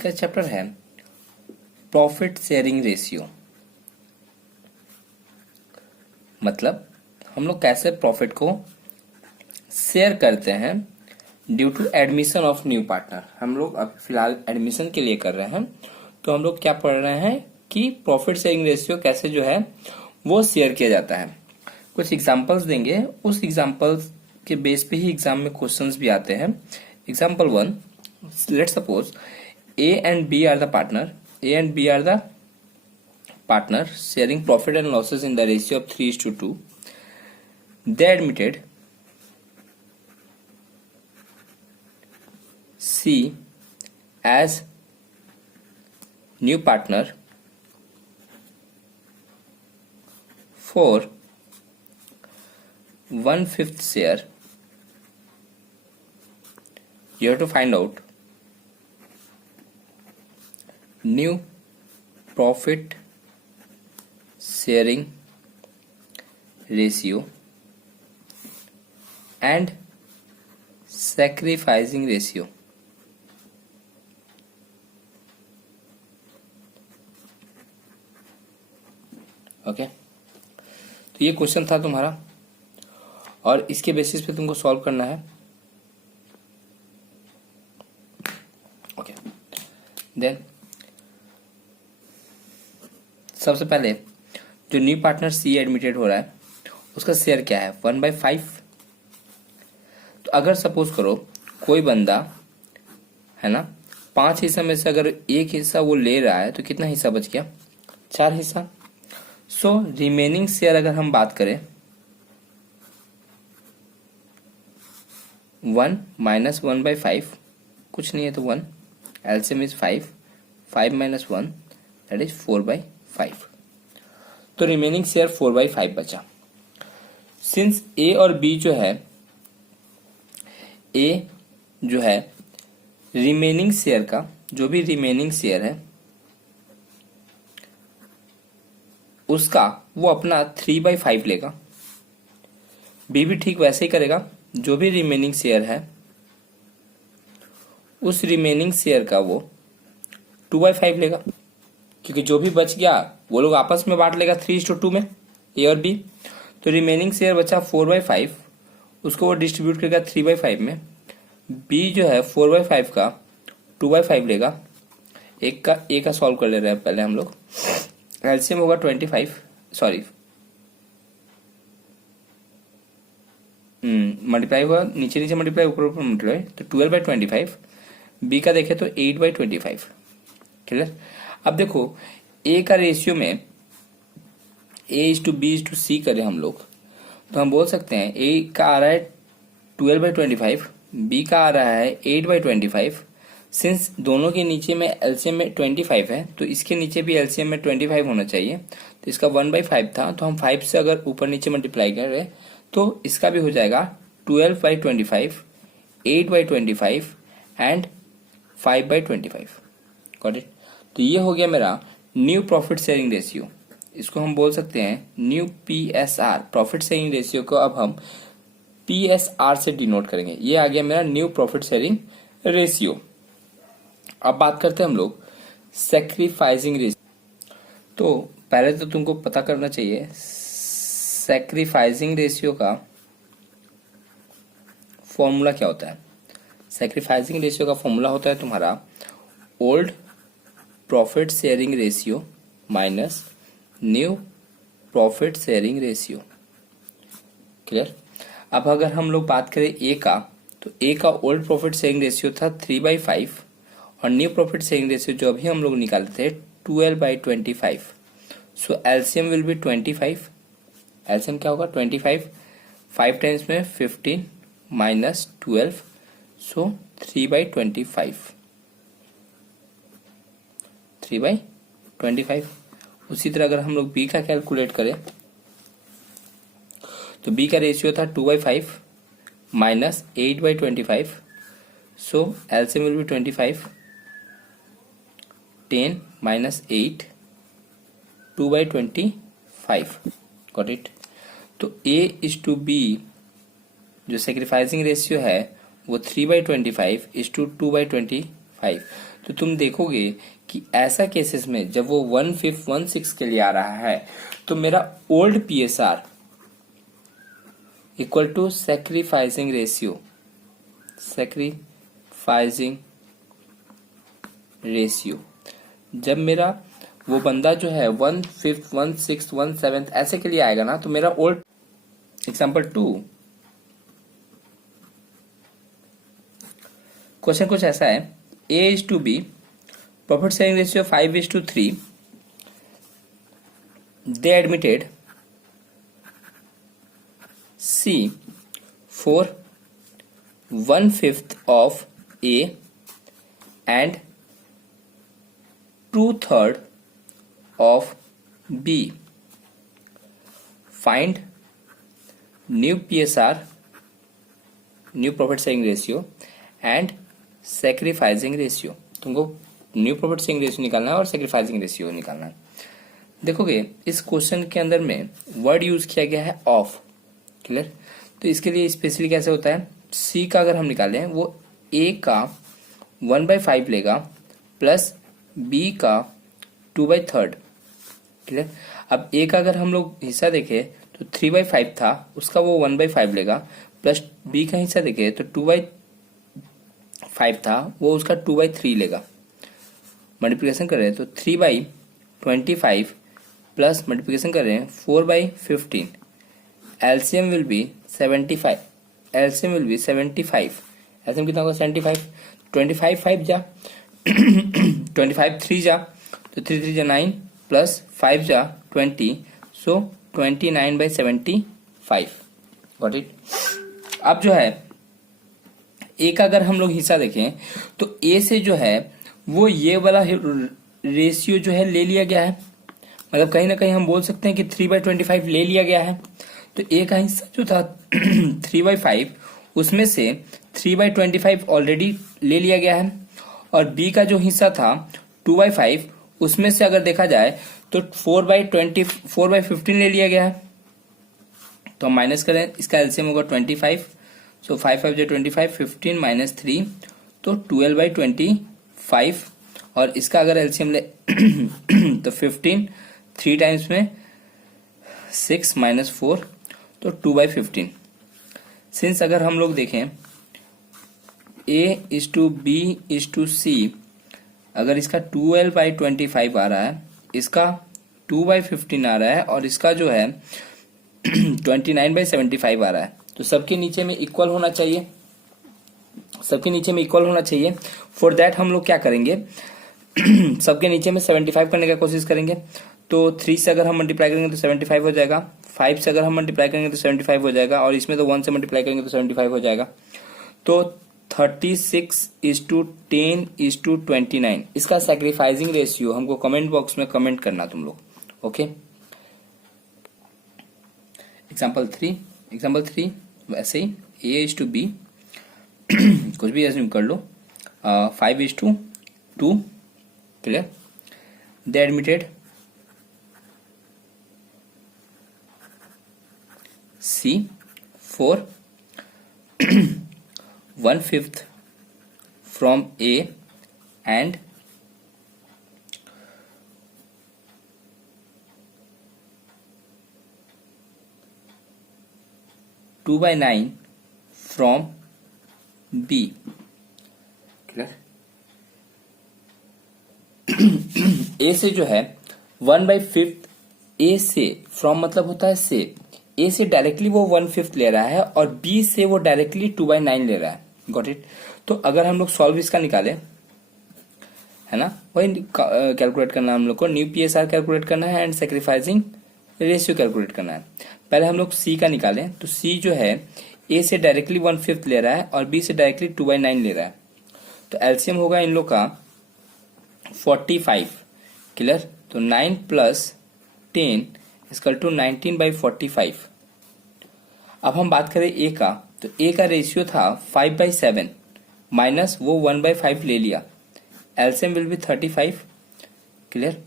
का चैप्टर है profit sharing ratio. मतलब हम लोग कैसे प्रॉफिट को शेयर करते हैं due to admission of new partner. हम लोग अब फिलहाल एडमिशन के लिए कर रहे हैं, तो हम लोग क्या पढ़ रहे हैं कि प्रॉफिट शेयरिंग रेशियो कैसे जो है वो शेयर किया जाता है। कुछ एग्जांपल्स देंगे, उस एग्जांपल्स के बेस पे ही एग्जाम में क्वेश्चंस भी आते हैं। Example 1, let's suppose A and B are the partner. A and B are the partner sharing profit and losses in the ratio of 3:2. They admitted C as new partner for 1/5 share. You have to find out new profit sharing ratio and sacrificing ratio। Okay, तो ये question था तुम्हारा और इसके basis पे तुमको solve करना है। ओके, देन सबसे पहले जो न्यू पार्टनर सी एडमिटेड हो रहा है उसका शेयर क्या है 1/5। तो अगर सपोज करो कोई बंदा है ना 5 हिस्सा में से अगर एक हिस्सा वो ले रहा है तो कितना हिस्सा बच गया, 4 हिस्सा। सो रिमेनिंग शेयर अगर हम बात करें 1 - 1/5 कुछ नहीं है तो 1, एलसीएम इज 5 - 1 दैट इज 4/5। तो रिमेनिंग शेयर 4/5 बचा। सिंस ए और बी जो है, ए जो है रिमेनिंग शेयर का जो भी रिमेनिंग शेयर है उसका वो अपना 3/5 लेगा। बी भी ठीक वैसे ही करेगा, जो भी रिमेनिंग शेयर है उस रिमेनिंग शेयर का वो 2/5 लेगा, क्योंकि जो भी बच गया वो लोग आपस में बांट लेगा 3:2 में, ए और बी। तो रिमेनिंग शेयर बचा 4/5, उसको वो डिस्ट्रीब्यूट करेगा 3/5 में। बी जो है 4/5 का 2/5 लेगा। एक का ए का सॉल्व कर ले रहे हैं पहले हम लोग। एलसीएम होगा 25, सॉरी मल्टीप्लाई हुआ, नीचे नीचे मल्टीप्लाई, ऊपर ऊपर मल्टीप्लाई, तो 12/25। बी का देखे तो 8/25। क्लियर। अब देखो ए का रेशियो में A/B/C करें हम लोग, तो हम बोल सकते हैं ए का आ रहा है 12/25, बी का आ रहा है 8/25। सिंस दोनों के नीचे में एलसीएम में 25 है तो इसके नीचे भी एलसीएम में 25 होना चाहिए। तो इसका 1/5 था, तो हम 5 से अगर ऊपर नीचे मल्टीप्लाई करें तो इसका भी हो जाएगा 12/25, 8/25 एंड 5/25। Got it. तो ये हो गया मेरा न्यू प्रॉफिट शेयरिंग रेशियो। इसको हम बोल सकते हैं new PSR। Profit sharing ratio को अब हम PSR से डिनोट करेंगे। ये आ गया मेरा न्यू प्रॉफिट शेयरिंग रेशियो। अब बात करते हैं हम लोग सैक्रिफाइसिंग रेशियो। तो पहले तो तुमको पता करना चाहिए सैक्रिफाइसिंग रेशियो का फॉर्मूला क्या होता है। सैक्रिफाइसिंग रेशियो का फॉर्मूला होता है तुम्हारा old profit sharing ratio minus new profit sharing ratio. Clear. अब अगर हम लोग बात करें ए का, तो ए का ओल्ड प्रॉफिट शेयरिंग रेशियो था 3/5 और न्यू प्रॉफिट शेयरिंग रेशियो जो अभी हम लोग निकाले थे 12/25। सो एलसीएम विल बी 25। एलसीएम क्या होगा 25, 5 टाइम्स में 15 माइनस 12, सो 3/25। 3/25। उसी तरह अगर हम लोग बी का कैलकुलेट करें तो बी का रेशियो था 2/5 minus 8/25। So LCM will be 25, 10 minus 8, 2/25। Got it. तो A/B जो सेक्रीफाइसिंग रेशियो है वो 3/25 is to 2/25। तो तुम देखोगे कि ऐसा केसेस में जब वो 1/5 1/6 के लिए आ रहा है तो मेरा old PSR equal to sacrificing ratio. जब मेरा वो बंदा जो है 1/5 1/6 1/7 ऐसे के लिए आएगा ना तो मेरा ओल्ड एग्जाम्पल 2 क्वेश्चन कुछ ऐसा है, A/B profit sharing ratio 5:3 they admitted C for 1/5 of A and 2/3 of B. Find new PSR, new profit sharing ratio and sacrificing ratio. तुमको न्यू प्रॉफिट शेयरिंग रेशियो निकालना है और सैक्रिफाइसिंग रेशियो निकालना है। देखोगे इस क्वेश्चन के अंदर में वर्ड यूज किया गया है ऑफ। क्लियर? तो इसके लिए स्पेशली कैसे होता है, सी का अगर हम निकालें वो ए का 1/5 लेगा प्लस बी का 2/3। क्लियर? अब ए का अगर हम लोग हिस्सा देखें तो 3/5 था, उसका वो 1/5 लेगा, प्लस बी का हिस्सा देखें तो 2/5 था, वो उसका 2/3 लेगा। मल्टीप्लिकेशन कर रहे हैं तो 3/25 प्लस मल्टीप्लिकेशन कर रहे हैं 4/15। LCM will be 75। LCM will be 75। LCM कितना होगा 75। 25 5 जा 25 3 जा तो 3 3 जा 9 प्लस 5 जा 20, सो 29/75। Got it? अब जो है ए का अगर हम लोग हिस्सा देखें तो ए से जो है वो ये वाला रेशियो जो है ले लिया गया है, मतलब कहीं ना कहीं हम बोल सकते हैं कि 3/25 ले लिया गया है। तो ए का हिस्सा जो था 3/5 उसमें से 3/25 ऑलरेडी ले लिया गया है, और बी का जो हिस्सा था 2/5 उसमें से अगर देखा जाए तो 4/15 ले लिया गया है। तो हम माइनस करें, इसका एलसीएम होगा 25, सो 5 5 25, 15 माइनस 3 तो 12/25, और इसका अगर एलसीएम ले तो 15 3 टाइम्स में 6 माइनस 4 तो 2/15। सिंस अगर हम लोग देखें A/B/C, अगर इसका 12/25 आ रहा है, इसका 2/15 आ रहा है, और इसका जो है 29/75 आ रहा है, तो सबके नीचे में इक्वल होना चाहिए। सबके नीचे में इक्वल होना चाहिए। फॉर दैट हम लोग क्या करेंगे सबके नीचे में 75 करने का कोशिश करेंगे। तो 3 से अगर हम मल्टीप्लाई करेंगे तो 75 हो जाएगा, 5 से अगर हम मल्टीप्लाई करेंगे तो 75 हो जाएगा, और इसमें तो 1 से मल्टीप्लाई करेंगे तो 75 हो जाएगा। तो 36:10:29 इसका सैक्रिफाइसिंग रेशियो हमको कमेंट बॉक्स में कमेंट करना तुम लोग। ओके, एग्जाम्पल 3 वैसे ही A/B कुछ भी एज्यूम कर लो, 5:2। Clear? They admitted C for 1/5 from A and 2/9 from B। Clear? A से जो है 1/5, ए से फ्रॉम मतलब होता है से, ए से डायरेक्टली वो 1/5 ले रहा है, और बी से वो डायरेक्टली 2/9 ले रहा है। Got it? तो अगर हम लोग सॉल्व इसका निकाले, है ना, वही कैलकुलेट करना है हम लोग को, न्यू पीएसआर कैलकुलेट करना है एंड सैक्रिफाइसिंग रेशियो कैलकुलेट करना है। पहले हम लोग सी का निकालें, तो सी जो है ए से डायरेक्टली 1/5 ले रहा है और बी से डायरेक्टली 2/9 ले रहा है, तो एलसीएम होगा इन लोग का 45। क्लियर? तो 9 + 10 = 19/45। अब हम बात करें ए का, तो ए का रेशियो था 5/7 माइनस वो 1/5 ले लिया, LCM will be 35। Clear?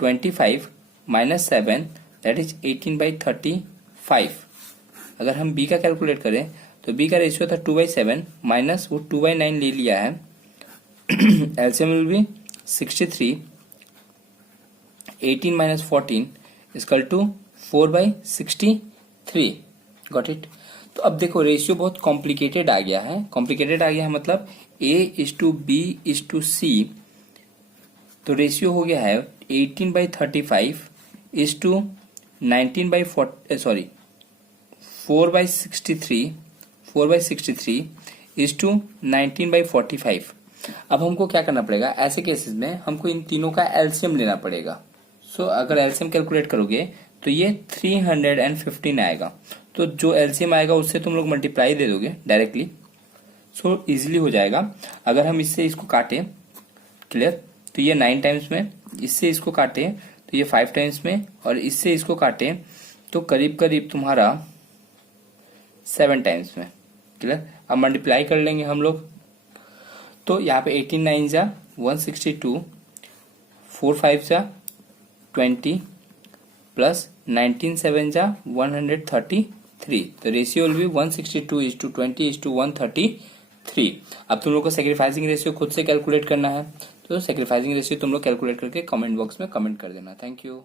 25 minus 7 that is 18/35। अगर हम बी का कैलकुलेट करें तो बी का रेशियो था 2/7 माइनस वो 2/9 ले लिया है, LCM will be 63, 18 minus 14 is equal to 4/63. Got it. तो अब देखो रेशियो बहुत कॉम्प्लिकेटेड आ गया है। कॉम्प्लिकेटेड आ गया है मतलब A:B:C, तो रेशियो हो गया है 18/35 इज टू 4/63 इज टू 19/45। अब हमको क्या करना पड़ेगा, ऐसे केसेस में हमको इन तीनों का एलसीएम लेना पड़ेगा। सो अगर एलसीएम कैलकुलेट करोगे तो ये 315 आएगा। तो जो एलसीएम आएगा उससे तुम लोग मल्टीप्लाई दे दोगे डायरेक्टली, सो इजीली हो जाएगा। अगर हम इससे इसको काटें, क्लियर, तो ये 9 टाइम्स में, इससे इसको काटें तो ये 5 टाइम्स में, और इससे इसको काटें तो करीब करीब तुम्हारा 7 टाइम्स में, क्लियर। अब मल्टीप्लाई कर लेंगे हम लोग, तो यहाँ पे 18 9 जा 162, 4 5 जा 20 प्लस 19 7 जा 133। तो रेशियो विल बी 162:20:133। अब तुम लोग को सेक्रीफाइसिंग रेशियो खुद से कैलकुलेट करना है, तो सेक्रीफाइसिंग रेशियो तुम लोग कैलकुलेट करके कमेंट बॉक्स में कमेंट कर देना। Thank you.